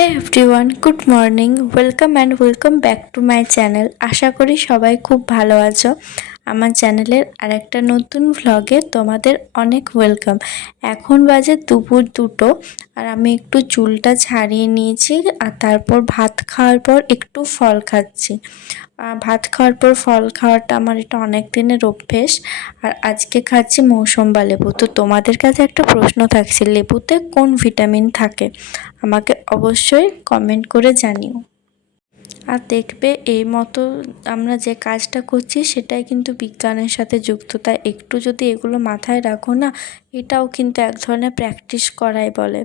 Hey everyone, good morning. Welcome back to my channel. আশা করি সবাই খুব ভালো আছো। আমার চ্যানেলের আরেকটা নতুন ভ্লগে তোমাদের অনেক ওয়েলকাম। এখন বাজে দুপুর 2টো, আর আমি একটু চুলটা ছাড়িয়ে নিয়েছি, আর তারপর ভাত খাওয়ার পর একটু ফল খাচ্ছি। ভাত খাওয়ার পর ফল খাওয়াটা আমার এটা অনেক দিনের অভ্যেস। আর আজকে খাচ্ছি মৌসম্বা লেবু। তো তোমাদের কাছে একটা প্রশ্ন থাকছে, লেবুতে কোন ভিটামিন থাকে? আমাকে অবশ্যই কমেন্ট করে জানিও। আর দেখবে এই মতো আমরা যে কাজটা করছি সেটাই কিন্তু বিজ্ঞানের সাথে যুক্ত, তাই একটু যদি এগুলো মাথায় রাখো না, এটাও কিন্তু এক ধরনের প্র্যাকটিস করাই বলে।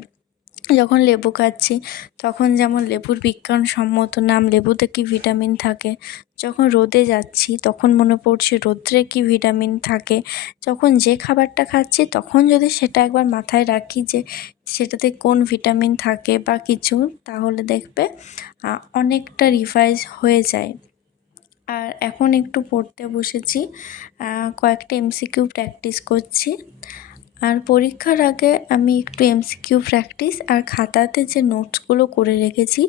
যখন লেবু খাচ্ছি তখন যেমন লেবুর বিজ্ঞানসম্মত নাম, লেবুতে কী ভিটামিন থাকে। যখন রোদে যাচ্ছি তখন মনে পড়ছে রোদ্রে কী ভিটামিন থাকে। যখন যে খাবারটা খাচ্ছি তখন যদি সেটা একবার মাথায় রাখি যে সেটাতে কোন ভিটামিন থাকে বা কিছু, তাহলে দেখবে অনেকটা রিভাইজ হয়ে যায়। আর এখন একটু পড়তে বসেছি, কয়েকটা এমসিকিউ প্র্যাকটিস করছি। আর পরীক্ষার আগে আমি একটু এমসিকিউ প্র্যাকটিস আর খাতাতে যে নোটসগুলো করে রেখেছি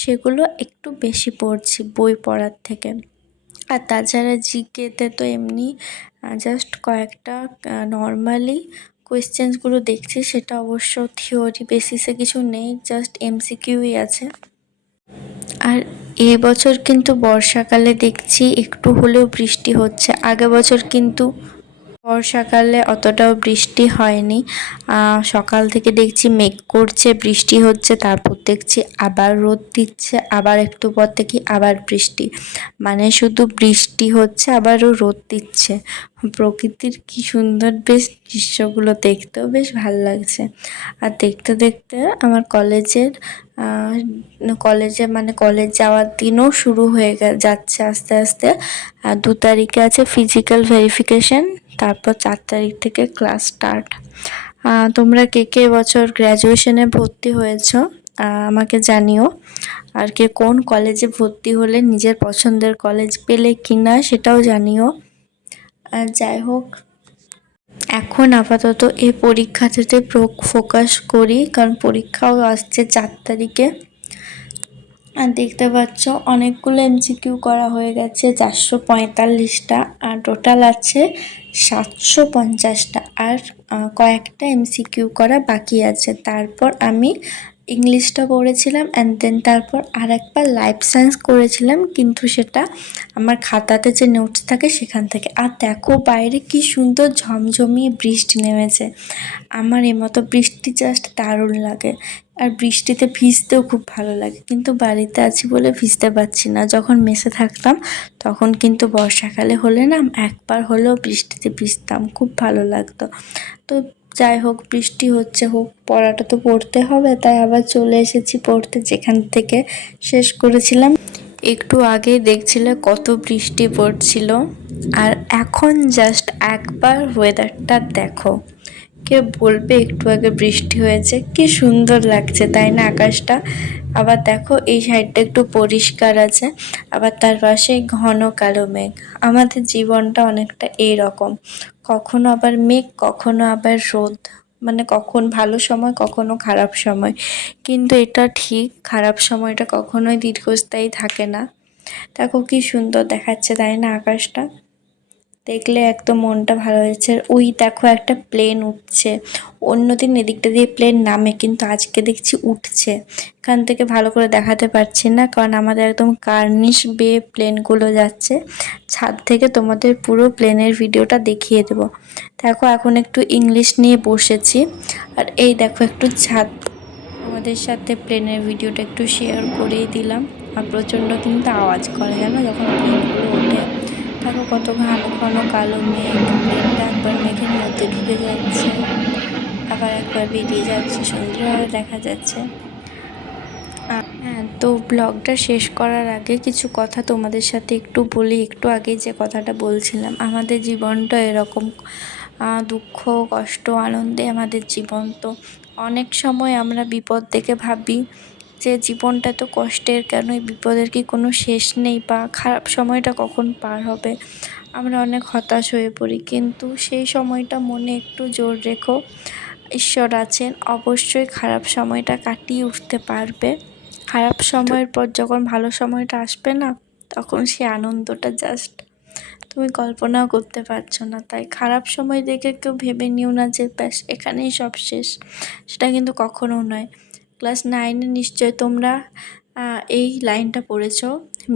সেগুলো একটু বেশি পড়ছি বই পড়ার থেকে। আর তাছাড়া জিকেতে তো এমনি জাস্ট কয়েকটা নর্মালি কোয়েশ্চেন্সগুলো দেখছি, সেটা অবশ্য থিওরি বেসিসে কিছু নেই, জাস্ট এমসিকিউই আছে। আর এবছর কিন্তু বর্ষাকালে দেখছি একটু হলেও বৃষ্টি হচ্ছে। আগের বছর কিন্তু বর্ষাকালে অতটাও বৃষ্টি হয়নি। সকাল থেকে দেখছি মেঘ করছে, বৃষ্টি হচ্ছে, তারপর দেখছি আবার রোদ দিচ্ছে, আবার একটু পর থেকে আবার বৃষ্টি। মানে শুধু বৃষ্টি হচ্ছে আবারও রোদ দিচ্ছে। প্রকৃতির কি সুন্দর বেশ দৃশ্যগুলো দেখতেও বেশ ভাল লাগছে। আর দেখতে দেখতে আমার কলেজ যাওয়ার দিনও শুরু হয়ে যাচ্ছে আস্তে আস্তে। 2 তারিখে আছে ফিজিক্যাল ভেরিফিকেশন, তারপর 4 তারিখ থেকে ক্লাস স্টার্ট। তোমরা কে কে এবছর গ্র্যাজুয়েশনে ভর্তি হয়েছো আমাকে জানিও। আর কে কোন কলেজে ভর্তি হলে নিজের পছন্দের কলেজ পেলে কিনা সেটাও জানিও। আর যাই হোক, এখন আপাতত এই পরীক্ষাতে ফোকাস করি, কারণ পরীক্ষাও আসছে 4 তারিখে। আর দেখতে পাচ্ছ অনেকগুলো এমসিকিউ করা হয়ে গেছে, 445টা, আর টোটাল আছে 750টা। আর কয়েকটা এমসিকিউ করা বাকি আছে। তারপর আমি ইংলিশটা পড়েছিলাম, অ্যান্ড দেন তারপর আর একবার লাইফ সায়েন্স করেছিলাম, কিন্তু সেটা আমার খাতাতে যে নোটস থাকে সেখান থেকে। আর দেখো বাইরে কি সুন্দর ঝমঝমিয়ে বৃষ্টি নেমেছে। আমার এই মতো বৃষ্টি জাস্ট দারুণ লাগে। আর বৃষ্টিতে ভিজতেও খুব ভালো লাগে, কিন্তু বাড়িতে আছি বলে ভিজতে পারছি না। যখন মেসে থাকতাম তখন কিন্তু বর্ষাকালে হলে না একবার হলেও বৃষ্টিতে ভিজতাম, খুব ভালো লাগতো। তো যাই হোক, বৃষ্টি হচ্ছে, হোক, পড়াটা তো পড়তে হবে, তাই আবার চলে এসেছি পড়তে যেখান থেকে শেষ করেছিলাম। একটু আগেই দেখছিলে কত বৃষ্টি পড়ছিল, আর এখন জাস্ট একবার ওয়েদারটা দেখো। কে বলবে একটু আগে বৃষ্টি হয়েছে, কি সুন্দর লাগছে তাই না আকাশটা। আবার দেখো এই সাইডটা একটু পরিষ্কার আছে, আবার তার পাশে ঘন কালো মেঘ। আমাদের জীবনটা অনেকটা এইরকম, কখনো আবার মেঘ, কখনো আবার রোদ। মানে কখন ভালো সময়, কখনো খারাপ সময়। কিন্তু এটা ঠিক, খারাপ সময়টা কখনোই দীর্ঘস্থায়ী থাকে না। দেখো কি সুন্দর দেখাচ্ছে তাই না আকাশটা, দেখলে একদম মনটা ভালো হয়েছে। ওই দেখো একটা প্লেন উঠছে, অন্যদিন এদিকটা দিয়ে প্লেন নামে, কিন্তু আজকে দেখছি উঠছে। এখান থেকে ভালো করে দেখাতে পারছি না, কারণ আমাদের একদম কার্নিশ বেয়ে প্লেনগুলো যাচ্ছে। ছাদ থেকে তোমাদের পুরো প্লেনের ভিডিওটা দেখিয়ে দেবো। দেখো এখন একটু ইংলিশ নিয়ে বসেছি, আর এই দেখো একটু ছাদ আমাদের সাথে প্লেনের ভিডিওটা একটু শেয়ার করেই দিলাম। আর প্রচণ্ড কিন্তু আওয়াজ করে জানো যখন প্লেনগুলো ওঠে। দেখো কত ঘন ঘন কালো মেঘ, প্লেনটা একবার মেঘের মধ্যে ঢুকে যাচ্ছে, আবার একবার বেরিয়ে যাচ্ছে, সুন্দরভাবে দেখা যাচ্ছে। হ্যাঁ, তো ব্লগটা শেষ করার আগে কিছু কথা তোমাদের সাথে একটু বলি। একটু আগে যে কথাটা বলছিলাম, আমাদের জীবনটা এরকম, দুঃখ, কষ্ট, আনন্দে আমাদের জীবন। তো অনেক সময় আমরা বিপদ দেখে ভাবি যে জীবনটা তো কষ্টের, কেন এই বিপদের কি কোনো শেষ নেই, বা খারাপ সময়টা কখন পার হবে। আমরা অনেক হতাশ হয়ে পড়ি, কিন্তু সেই সময়টা মনে একটু জোর রেখো, ঈশ্বর আছেন, অবশ্যই খারাপ সময়টা কাটিয়ে উঠতে পারবে। খারাপ সময়ের পর যখন ভালো সময়টা আসবে না, তখন সে আনন্দটা জাস্ট তুমি কল্পনাও করতে পারছো না। তাই খারাপ সময় দেখে কেউ ভেবে নিও না যে ব্যাস এখানেই সব শেষ, সেটা কিন্তু কখনো নয়। ক্লাস 9-এ নিশ্চয় তোমরা এই লাইনটা পড়েছ,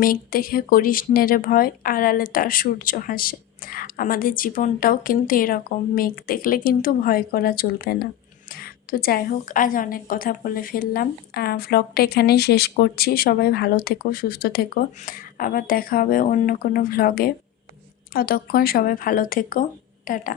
মেঘ দেখে করিস নে রে ভয়, আড়ালে তার সূর্য হাসে। আমাদের জীবনটাও কিন্তু এরকম, মেঘ দেখলে কিন্তু ভয় করা চলবে না। তো যাই হোক, আজ অনেক কথা বলে ফেললাম, ভ্লগটা এখানেই শেষ করছি। সবাই ভালো থেকো, সুস্থ থেকো, আবার দেখা হবে অন্য কোনো ভ্লগে। ততক্ষণ সবাই ভালো থেকো, টাটা।